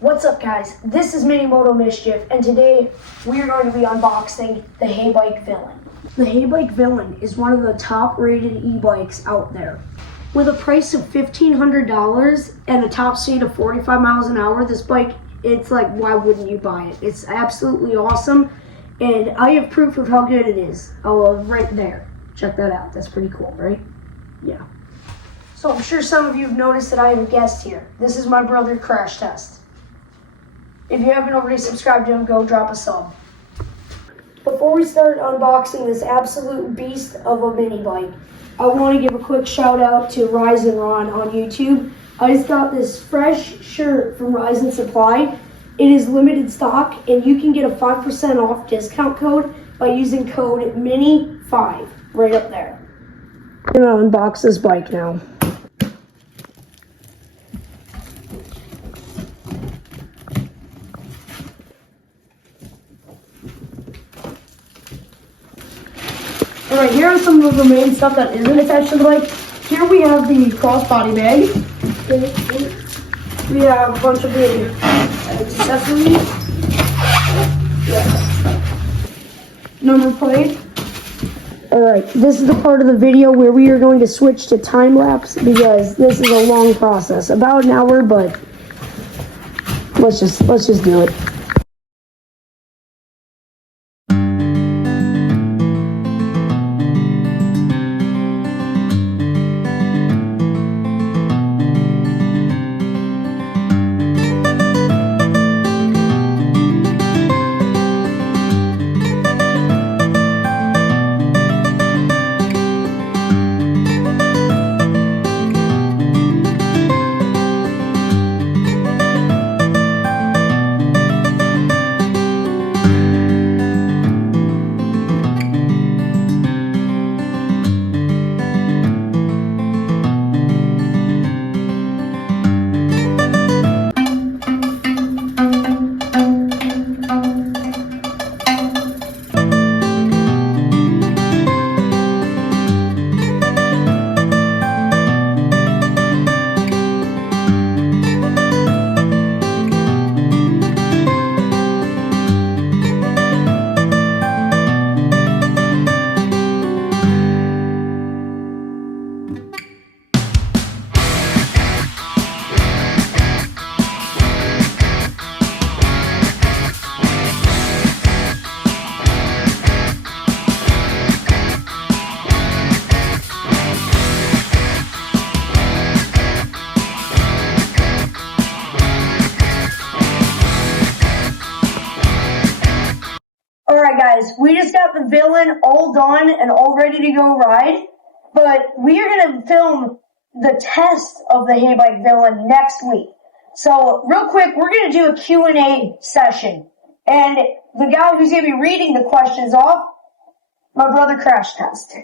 What's up, guys? This is E-Moto Mischief, and today we are going to be unboxing the Haybike Villain. The Haybike Villain is one of the top-rated e-bikes out there. With a price of $1,500 and a top speed of 45 miles an hour, this bike, it's like, why wouldn't you buy it? It's absolutely awesome, and I have proof of how good it is. Oh, right there. Check that out. That's pretty cool, right? Yeah. So I'm sure some of you have noticed that I have a guest here. This is my brother, Crash Test. If you haven't already subscribed to him, go drop a sub. Before we start unboxing this absolute beast of a mini bike, I want to give a quick shout out to Rise and Ron on YouTube. I just got this fresh shirt from Rise and Supply. It is limited stock, and you can get a 5% off discount code by using code MINI5 right up there. I'm going to unbox this bike now. Alright, here are some of the main stuff that isn't attached to the bike. Here we have the crossbody bag. We have a bunch of the accessories. Number plate. Alright, this is the part of the video where we are going to switch to time lapse because this is a long process. About an hour, but let's just do it. Alright guys, we just got the Villain all done and all ready to go ride, but we are going to film the test of the Haybike Villain next week. So real quick, we're going to do a Q&A session, and the guy who's going to be reading the questions off, my brother Crash Test.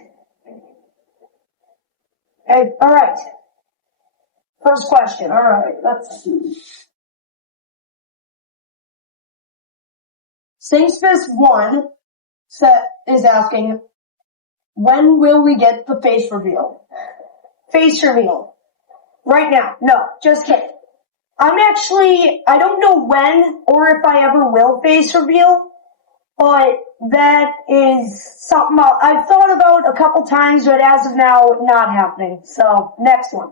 Okay, alright. First question, alright, let's see. Saintsfist1 is asking, when will we get the face reveal? Face reveal. Right now. No, just kidding. I don't know when or if I ever will face reveal, but that is something I've thought about a couple times, but as of now, not happening. So, next one.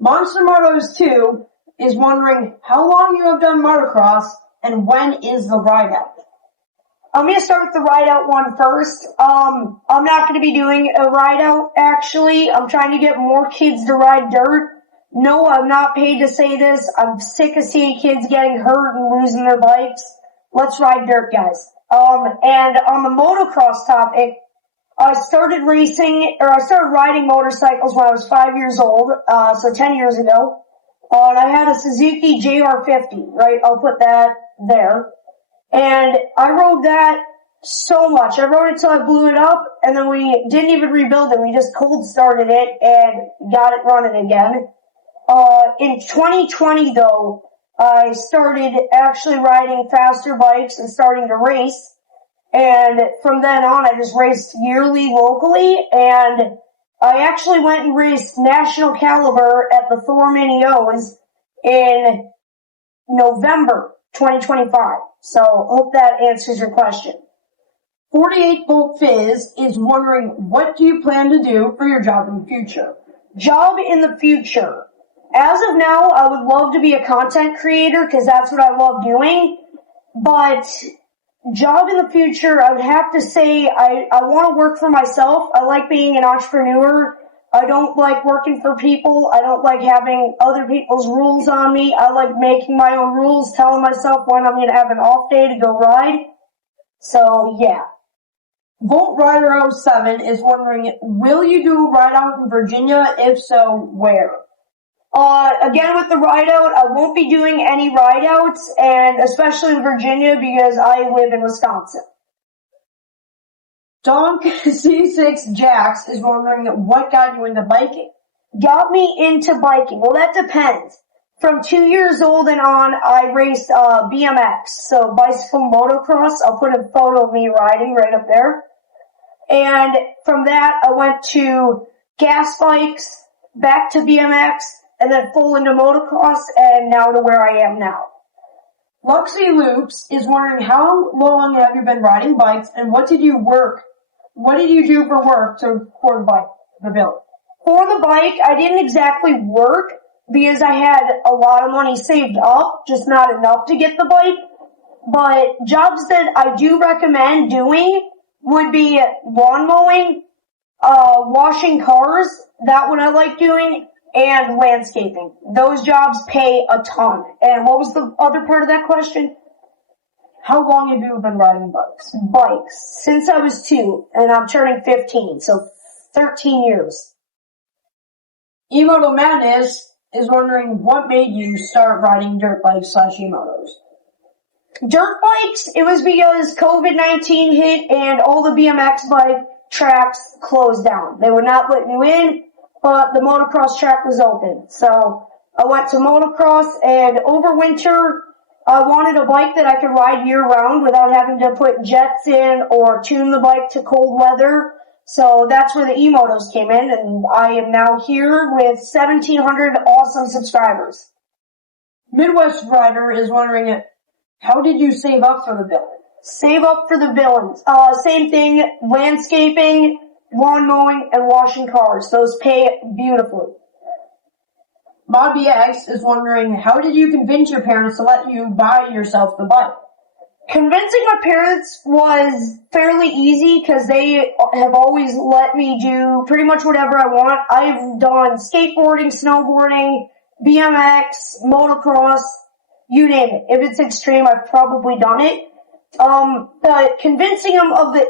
Monster Motos 2 is wondering how long you have done motocross and when is the ride out? I'm going to start with the ride out one first. I'm not going to be doing a ride out, actually. I'm trying to get more kids to ride dirt. No, I'm not paid to say this. I'm sick of seeing kids getting hurt and losing their bikes. Let's ride dirt, guys. And on the motocross topic, I started riding motorcycles when I was 5 years old, so 10 years ago. And I had a Suzuki JR50, right? I'll put that there. And I rode that so much. I rode it till I blew it up, and then we didn't even rebuild it. We just cold started it and got it running again. In 2020 though, I started actually riding faster bikes and starting to race. And from then on, I just raced yearly locally, and I actually went and raced national caliber at the Thor Mini O's in November 2025. So hope that answers your question. 48-volt Fizz is wondering, what do you plan to do for your job in the future? Job in the future. As of now, I would love to be a content creator because that's what I love doing. But job in the future, I would have to say I want to work for myself. I like being an entrepreneur. I don't like working for people. I don't like having other people's rules on me. I like making my own rules, telling myself when I'm going to have an off day to go ride. So, yeah. Volt Rider 07 is wondering, will you do a ride out in Virginia? If so, where? Again, with the ride out, I won't be doing any ride outs, and especially in Virginia because I live in Wisconsin. Donk C6 Jax is wondering, what got you into biking? Got me into biking. Well, that depends. From 2 years old and on, I raced BMX, so bicycle motocross. I'll put a photo of me riding right up there. And from that, I went to gas bikes, back to BMX, and then full into motocross, and now to where I am now. Luxy Loops is wondering, how long have you been riding bikes, and what did you do for work for the bill? For the bike, I didn't exactly work because I had a lot of money saved up, just not enough to get the bike. But jobs that I do recommend doing would be lawn mowing, washing cars, that one I like doing, and landscaping. Those jobs pay a ton. And what was the other part of that question? How long have you been riding bikes? Bikes. Since I was 2, and I'm turning 15, so 13 years. E-Moto Madness is wondering, what made you start riding dirt bikes / E-Motos? Dirt bikes, it was because COVID-19 hit and all the BMX bike tracks closed down. They would not let you in, but the motocross track was open. So I went to motocross, and over winter, I wanted a bike that I could ride year round without having to put jets in or tune the bike to cold weather. So that's where the E-Motos came in, and I am now here with 1,700 awesome subscribers. Midwest Rider is wondering, how did you save up for the bill? Save up for the villains. Same thing, landscaping, lawn mowing, and washing cars. Those pay beautifully. ModBX is wondering, how did you convince your parents to let you buy yourself the bike? Convincing my parents was fairly easy because they have always let me do pretty much whatever I want. I've done skateboarding, snowboarding, BMX, motocross, you name it. If it's extreme, I've probably done it. But convincing them of the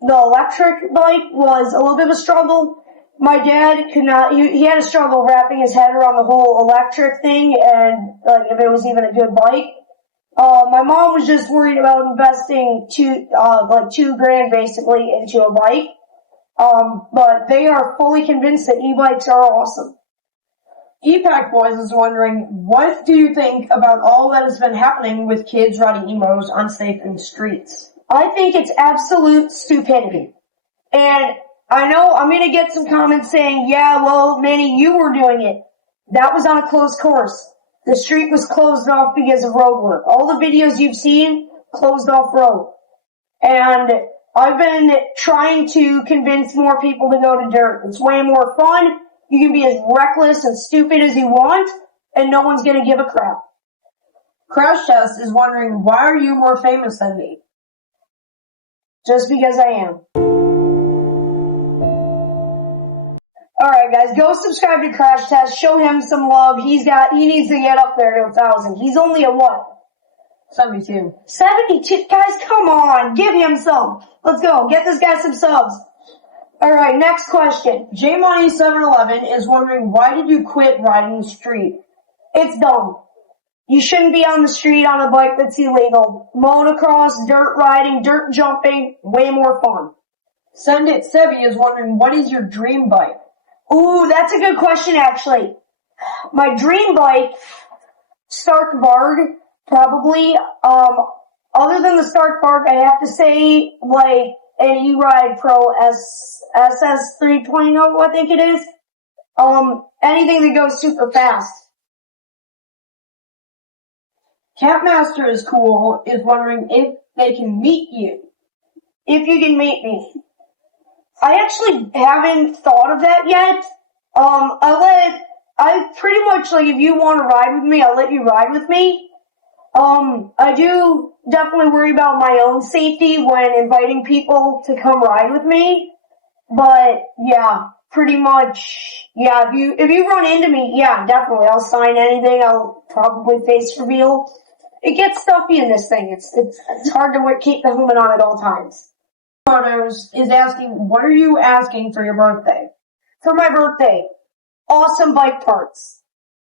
electric bike was a little bit of a struggle. My dad could not, he had a struggle wrapping his head around the whole electric thing and, if it was even a good bike. My mom was just worried about investing $2,000 basically into a bike. But they are fully convinced that e-bikes are awesome. EPAC Boys is wondering, what do you think about all that has been happening with kids riding E-Motos unsafe in the streets? I think it's absolute stupidity. And I know I'm gonna get some comments saying, yeah, well, Manny, you were doing it. That was on a closed course. The street was closed off because of road work. All the videos you've seen, closed off road. And I've been trying to convince more people to go to dirt. It's way more fun. You can be as reckless and stupid as you want, and no one's gonna give a crap. Crash Test is wondering, why are you more famous than me? Just because I am. Alright guys, go subscribe to Crash Test, show him some love. He needs to get up there to 1,000. He's only at what? 72. 72? Guys, come on, give him some. Let's go, get this guy some subs. Alright, next question. JMoney711 is wondering, why did you quit riding the street? It's dumb. You shouldn't be on the street on a bike that's illegal. Motocross, dirt riding, dirt jumping, way more fun. Send It Sebi is wondering, what is your dream bike? Ooh, that's a good question actually. My dream bike, Stark Varg, probably. Other than the Stark Varg, I have to say, like, an E-Ride Pro SS 320, I think it is. Anything that goes super fast. Catmaster is cool is wondering if they can meet you. If you can meet me. I actually haven't thought of that yet. I pretty much, like, if you want to ride with me, I'll let you ride with me. I do definitely worry about my own safety when inviting people to come ride with me. But yeah, pretty much, yeah, if you run into me, yeah, definitely, I'll sign anything. I'll probably face reveal. It gets stuffy in this thing. It's hard to keep the helmet on at all times. Photos is asking, what are you asking for your birthday? For my birthday, awesome bike parts.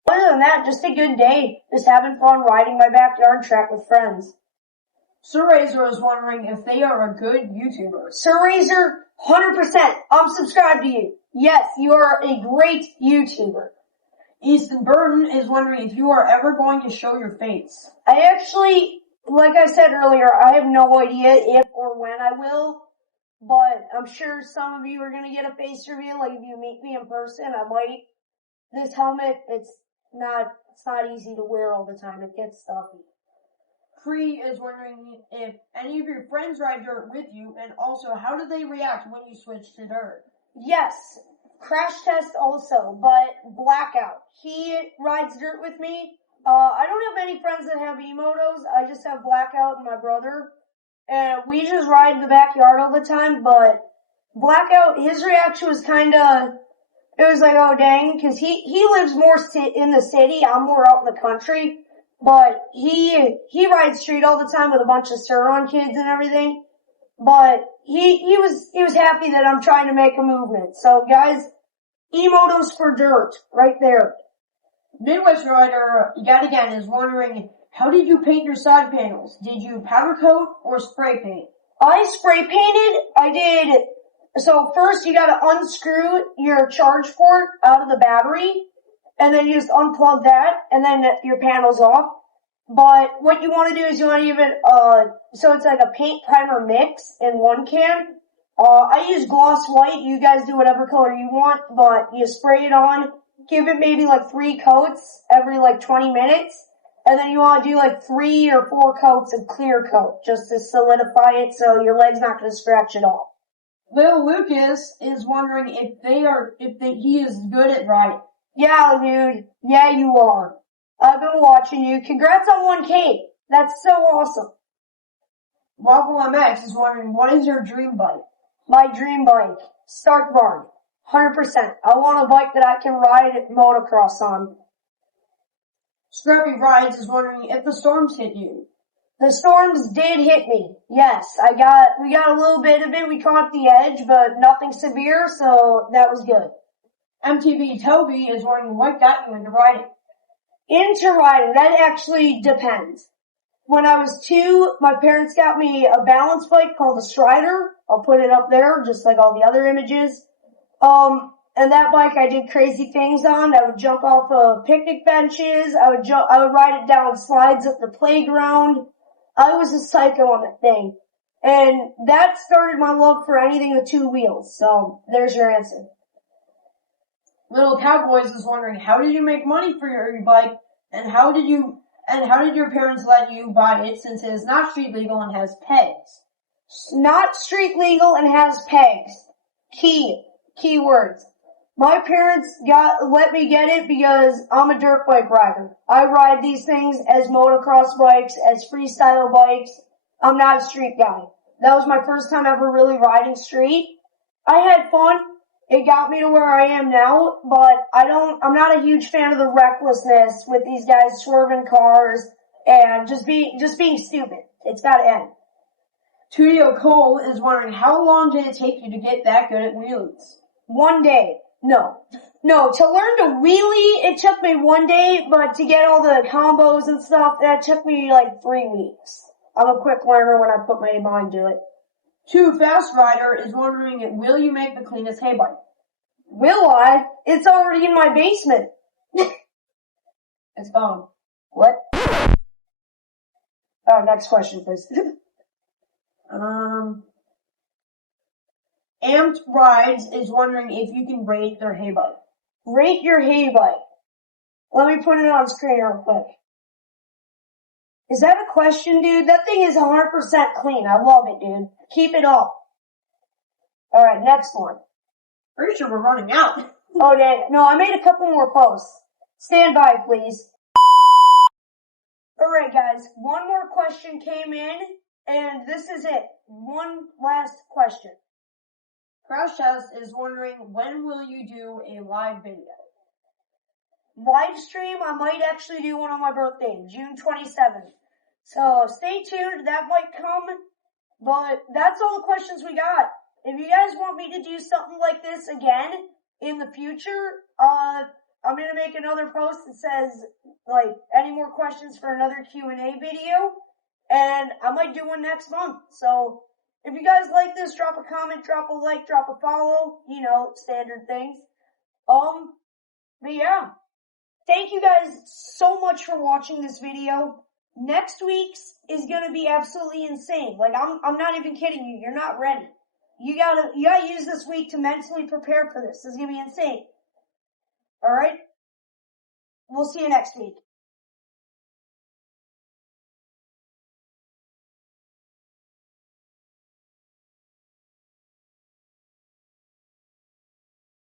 Other than that, just a good day. Just having fun riding my backyard track with friends. Sir Razor is wondering if they are a good YouTuber. Sir Razor, 100%. I'm subscribed to you. Yes, you are a great YouTuber. Easton Burton is wondering if you are ever going to show your face. I actually, like I said earlier, I have no idea if or when I will, but I'm sure some of you are going to get a face reveal. Like, if you meet me in person, I might. This helmet, it's not easy to wear all the time. It gets stuffy. Cree is wondering if any of your friends ride dirt with you, and also how do they react when you switch to dirt? Yes, Crash Test also, but Blackout. He rides dirt with me. I don't have any friends that have E-Motos. I just have Blackout and my brother. And we just ride in the backyard all the time, but Blackout, his reaction was it was like, oh dang, cause he lives more in the city, I'm more out in the country. But he rides street all the time with a bunch of Suron kids and everything. But he was happy that I'm trying to make a movement. So guys, E-Motos for dirt, right there. Midwest Rider, yet again, is wondering, how did you paint your side panels? Did you powder coat or spray paint? I spray painted, so first you gotta unscrew your charge port out of the battery, and then you just unplug that, and then your panel's off. But what you want to do is you want to give it, so it's like a paint primer mix in one can. I use gloss white. You guys do whatever color you want, but you spray it on. Give it maybe like 3 coats every like 20 minutes. And then you want to do like 3 or 4 coats of clear coat just to solidify it so your leg's not going to scratch at all. Lil Lucas is wondering if he is good at riding. Yeah, dude. Yeah, you are. I've been watching you. Congrats on 1K. That's so awesome. Waffle MX is wondering, what is your dream bike? My dream bike. Stark Barn. 100%. I want a bike that I can ride at motocross on. Scrappy Rides is wondering if the storms hit you. The storms did hit me. Yes, we got a little bit of it. We caught the edge, but nothing severe, so that was good. MTV Toby is wondering what got you into riding. Into riding, that actually depends. When I was 2, my parents got me a balance bike called a Strider. I'll put it up there, just like all the other images. And that bike I did crazy things on. I would jump off of picnic benches. I would ride it down slides at the playground. I was a psycho on that thing. And that started my love for anything with 2 wheels. So there's your answer. Little Cowboys is wondering, how did you make money for your e-bike, and how did your parents let you buy it since it is not street legal and has pegs? Not street legal and has pegs. Key words. My parents let me get it because I'm a dirt bike rider. I ride these things as motocross bikes, as freestyle bikes. I'm not a street guy. That was my first time ever really riding street. I had fun. It got me to where I am now, but I'm not a huge fan of the recklessness with these guys swerving cars and just being stupid. It's gotta end. Tudio Cole is wondering, how long did it take you to get that good at wheelies? 1 day. No, to learn to wheelie, it took me 1 day, but to get all the combos and stuff, that took me like 3 weeks. I'm a quick learner when I put my mind to it. Too Fast Rider is wondering, will you make the cleanest hay bike? Will I? It's already in my basement. It's gone. What? Oh, next question, please. Amped Rides is wondering if you can rate their hay bike. Rate your hay bike. Let me put it on screen real quick. Is that a question, dude? That thing is 100% clean. I love it, dude. Keep it up. Alright, next one. Pretty sure we're running out. Oh, dang. No, I made a couple more posts. Stand by, please. Alright, guys. One more question came in, and this is it. One last question. Crash Test is wondering, when will you do a live video? Live stream, I might actually do one on my birthday, June 27th. So stay tuned, that might come, but that's all the questions we got. If you guys want me to do something like this again in the future, I'm gonna make another post that says, like, any more questions for another Q&A video, and I might do one next month. So if you guys like this, drop a comment, drop a like, drop a follow, you know, standard things. But yeah. Thank you guys so much for watching this video. Next week's is gonna be absolutely insane. Like, I'm not even kidding you. You're not ready. You gotta use this week to mentally prepare for this. This is gonna be insane. Alright? We'll see you next week.